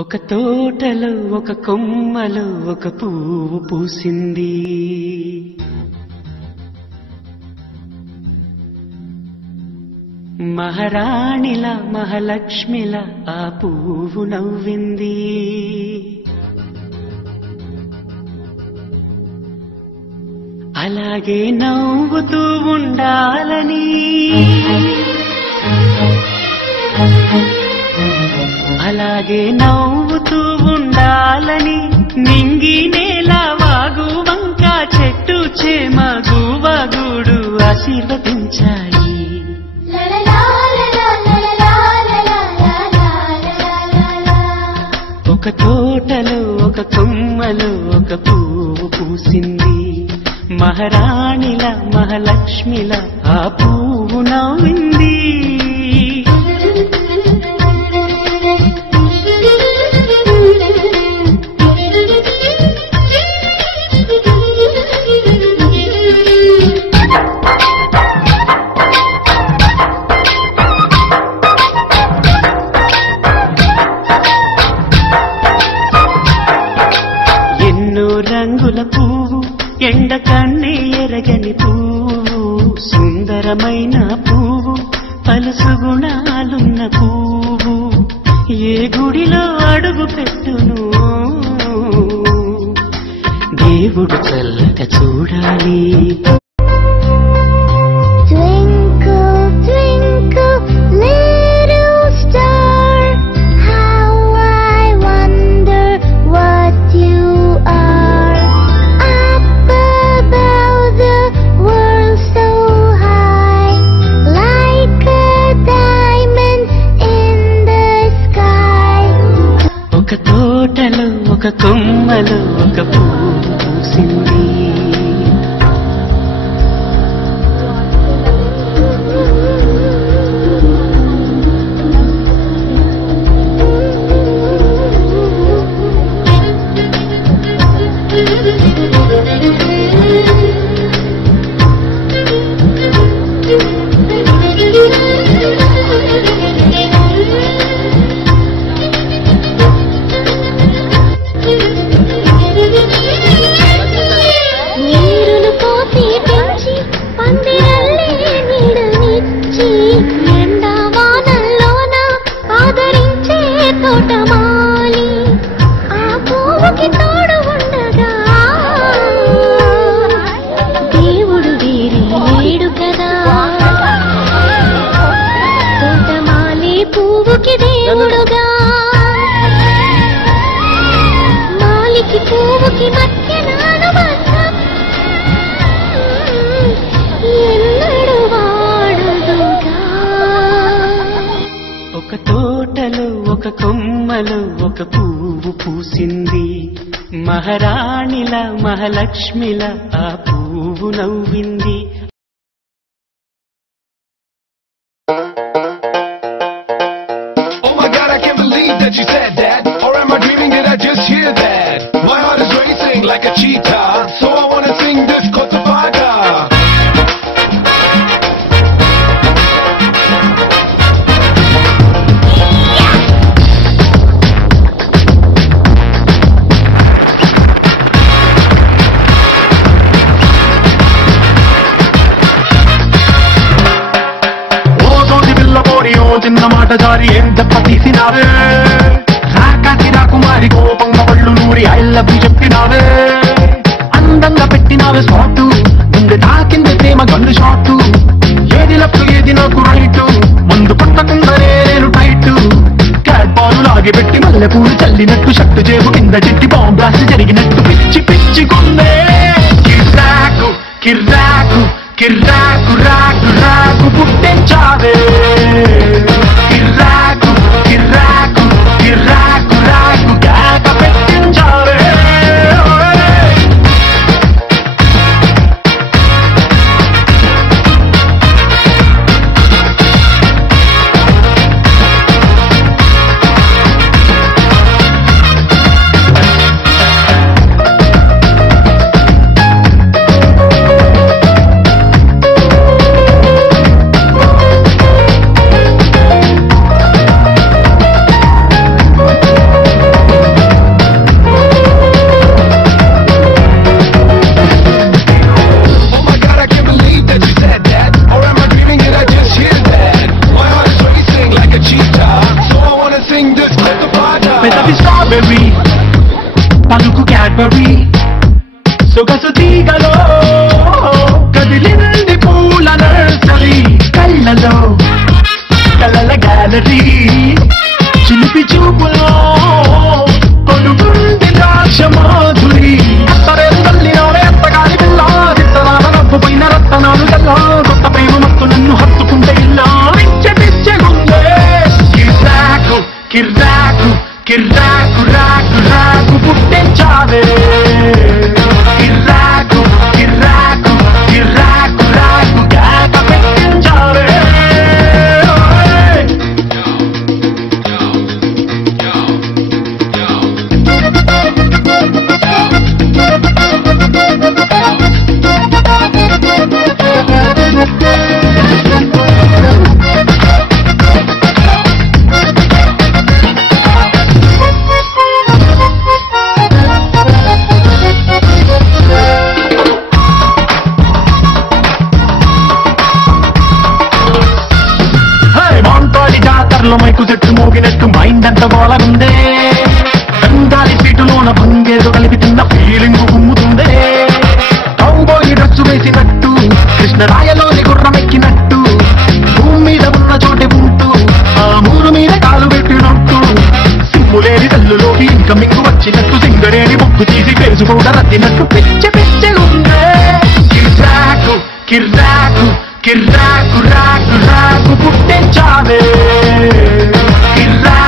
ఒక తోటలో ఒక కొమ్మలో ఒక పువ్వు పూసింది. మహారాణిలా మహాలక్ష్మిలా ఆ పువ్వు నవ్వింది. అలాగే నవ్వుతూ ఉండాలని, అలాగే నవ్వుతూ ఉండాలని నింగి నేల వాగు వంక చెట్టు చేమ గువగుడు ఆశీర్వదించాయి. ఒక తోటలో ఒక కొమ్మలో ఒక పువ్వు పూసింది. మహారాణిల మహాలక్ష్మిల ఆ పువ్వు నవ్వింది. రంగుల పువ్వు ఎండ కన్నే ఎరగని పువ్వు, సుందరమైన పువ్వు పలుసు గుణాలున్న పువ్వు, ఏ గుడిలో అడుగు పెట్టును దేవుడు చల్లగా చూడాలి. ఒక తోటలో ఒక కొమ్మలో ఒక పువ్వు పూసింది. దేవుడు వీరి లేడు కదా, తోటమాలి పువ్వుకి దేవుడుగా, మాలికి పువ్వుకి మధ్య నానుబంధం ఎన్నడు వాడుదుగా. ఒక తోటలో ఒక కొమ్మలో ఒక పువ్వు పూసింది. మహారాణిల మహాలక్ష్మిల ఆ పువ్వు నవ్వింది. Oh my God, I can't believe that you said that. Or am I dreaming? Did I just hear that? My heart is racing like a cheetah, so I wanna sing this Kotapaka. చిన్న మాట జారి ఏం దెబ్బ తీసినావే, రాకాకి రాకుమారి కోపంగా పళ్ళు నూరి I love you చెప్పినావే, అందంగా పెట్టినావే spot, ముందు తాకింది ప్రేమ గన్ను షాటు, ఏది లెఫ్ట్ ఏది నాకు రైటు, ముందు పట్టకుందరే నేను టైటు, క్యాట్ బాలు లాగి పెట్టి మల్లె పూలు చల్లినట్టు, షట్టు చేపు కింద చెట్టి బాంబ్ బ్లాస్ట్ జరిగినట్టు, పిచ్చి పిచ్చి కొందే కిర్రాకు కిర్రాకు కిర్రాకు రాకు రాకు పుట్టించావే, కిర్రాకు కిర్రాకు కిర్రాకు రాకు కేక పెట్టించావే. the fada. పెదవి స్ట్రాబెర్రీ పలుకు క్యాడ్బరీ సొగసు తీగలో కదిలింది పూల నర్సరీ కళ్ళలో కళ్ళల గ్యాలరీ చిలిపి చూపులో కొనుగుంది ద్రాక్ష మాధురి అత్తరేలు తల్లినాడే అత్తగారి పిల్ల చిత్తరాల రబ్బు పైన రత్తనాలు గల్లా కొత్త ప్రేమ మత్తు నన్ను హత్తుకుంటే ఇల్లా పిచ్చే పిచ్చెగుందే కిర్రాకు కిర్రాకు కిర్రాకు రాకు రాకు పుట్టించావే కిర్రాకు కిర్రాకు కిర్రాకు రాకు కేక పెట్టించావే మైకు చెట్టు మోగినట్టు మైండ్ అంత గోలగుందే గంగాలి సీటులోన భంగేదో కలిపి తిన్న ఫీలింగ్ గుమ్ముతుందే కౌబోయి డ్రెస్సు వేసినట్టు కృష్ణరాయలోని గుర్రమెక్కినట్టు భూమి మీద ఉన్న చోటే ఉంటూ ఆ మూరు మీద కాలు పెట్టినట్టు సింపులేని తల్లులోకి ఇంకా మింగు వచ్చినట్టు సింగరేని ముక్కు తీసి ఫేసు కూడా రద్దినట్టు పిచ్చె పిచ్చెగుందే కిర్రాకు కిర్రాకు కిర్రాకు రాకు రాకు పుట్టించావే కిర్రా